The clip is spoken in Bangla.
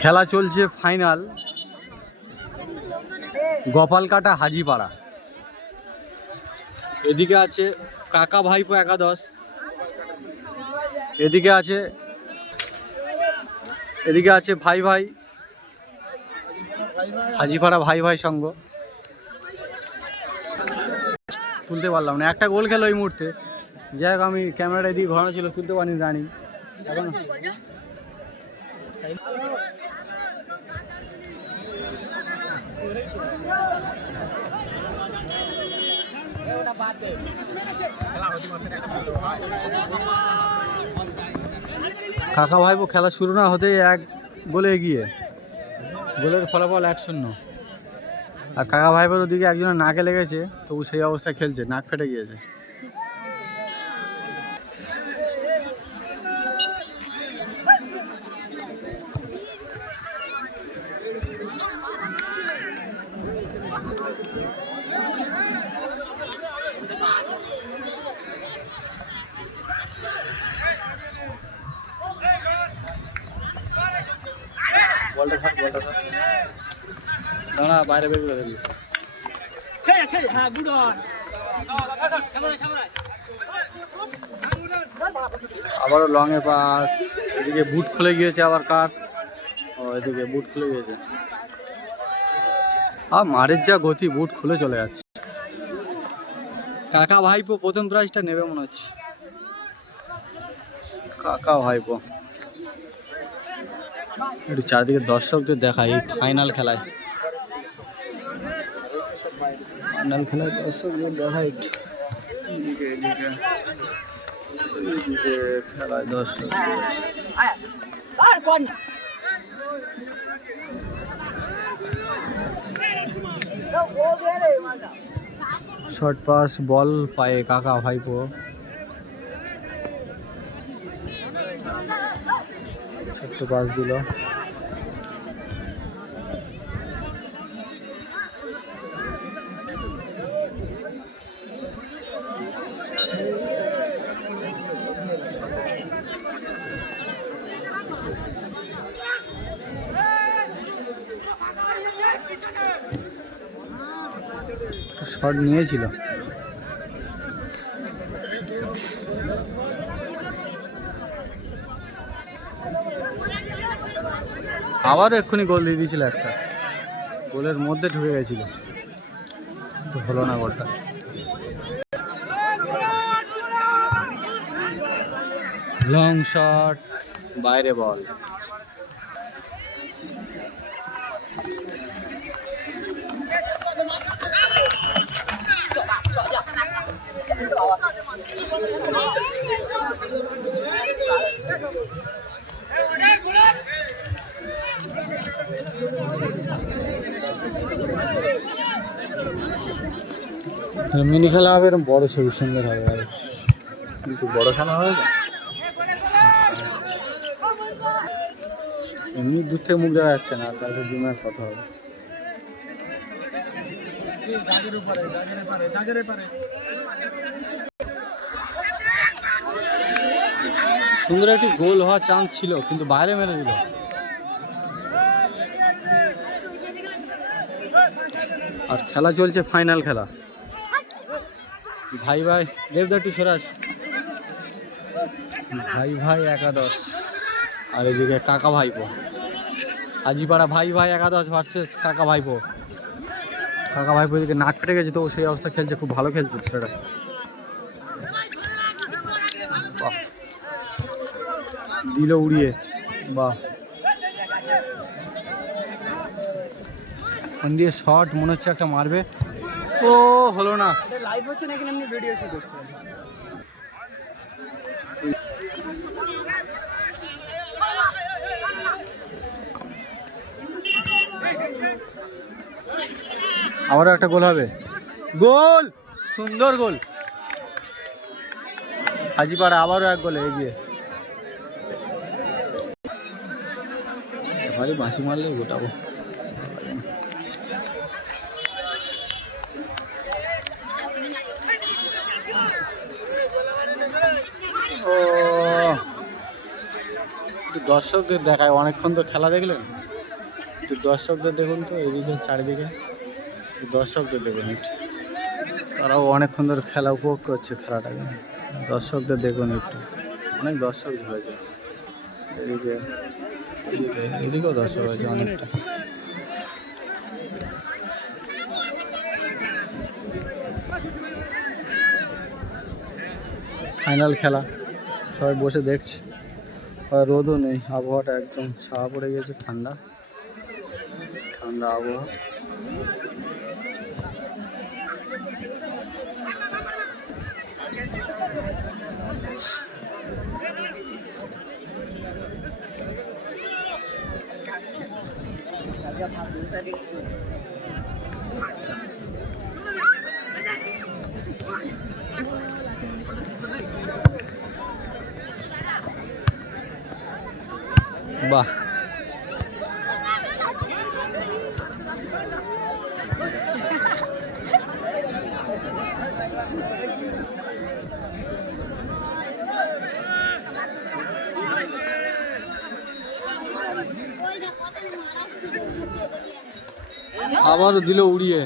খেলা চলছে ফাইনাল গোপালকাটা হাজিপাড়া। এদিকে আছে কাকা ভাইপো একাদশ, এদিকে আছে ভাই ভাই হাজিপাড়া ভাই ভাই সঙ্গ। তুলতে পারলাম না, একটা গোল খেলো এই মুহূর্তে। যাই হোক, আমি ক্যামেরাটা এদিকে ঘোরানো ছিল, তুলতে পারিনি রানিং। এখন কাকা ভাইপো খেলা শুরু না হতে এক গোলে এগিয়ে, গোলের ফলাফল 1-0। আর কাকা ভাইপোর ওদিকে একজনের নাকে লেগেছে, তবু সেই অবস্থায় খেলছে, নাক ফেটে গিয়েছে। বলটা না, বাইরে বের করে দিবি। আবারও লং এ পাস, এদিকে বুট খুলে গিয়েছে আবার কার, ও এদিকে বুট খুলে গিয়েছে। আর মারের যা গতি, বুট খুলে চলে যাচ্ছে। কাকা ভাইপো প্রথম প্রাইজটা নেবে মনে হচ্ছে। কাকা ভাইপো একটু চারদিকে দর্শকদের দেখায় এই ফাইনাল খেলায়, দর্শকদের দেখায় খেলায় দর্শক। শর্ট পাস, বল পায়ে কাকা ভাইপো, ছোট্ট পাস দিল। শট নিয়েছিল, আবারও এক্ষুনি গোল দিয়ে দিয়েছিল, একটা গোলের মধ্যে ঢুকে গেছিল, কিন্তু হলো না গোলটা। লং শট, বাইরে বল। মিনি খেলা হবে, এরকম বড় ছবি সুন্দর হবে, কিন্তু বড় খেলা হবে না। এমনি দূর থেকে মুখ দেখা যাচ্ছে না, তারপর জুমের কথা হবে। সুন্দর একটি গোল হওয়ার চান্স ছিল, কিন্তু বাইরে মেরে দিল। আর খেলা চলছে ফাইনাল খেলা, ভাই ভাই দেবদা টু স্বরাজ, ভাই ভাই একাদশ। আর এদিকে কাকা ভাইপো হাজিপাড়া, ভাই ভাই একাদশ ভার্সেস কাকা ভাইপো। কাকা ভাইপো এদিকে নাক ফেটে গেছে, তো সেই অবস্থা খেলছে, খুব ভালো খেলছে সেটা। দিল উড়িয়ে, বাহ। ওখান দিয়ে শট মনে হচ্ছে একটা মারবে, ও হলো না। লাইভ হচ্ছে নাকি এমনি ভিডিও শুট হচ্ছে? আবারও একটা গোল হবে, গোল, সুন্দর গোল হাজিপাড়া, আবারও এক গোলে এগিয়ে। এবারে বাঁশি মারলে গোটাবো। দর্শকদের দেখায়, অনেকক্ষণ তো খেলা দেখলেন, দর্শকদের দেখুন তো এদিকে চারিদিকে, দর্শকদের দেখুন একটু, তারাও অনেকক্ষণ ধরে খেলা উপভোগ করছে খেলাটাকে। দর্শকদের দেখুন একটু, অনেক দর্শক হয়েছে এদিকে, এদিকেও দর্শক হয়েছে অনেকটা। ফাইনাল খেলা, সবাই বসে দেখছে, রোদও নেই, আবহাওয়াটা একদম ছায়া পড়ে গেছে, ঠান্ডা ঠান্ডা আবহাওয়া। বাহ, আবারও দিল উড়িয়ে।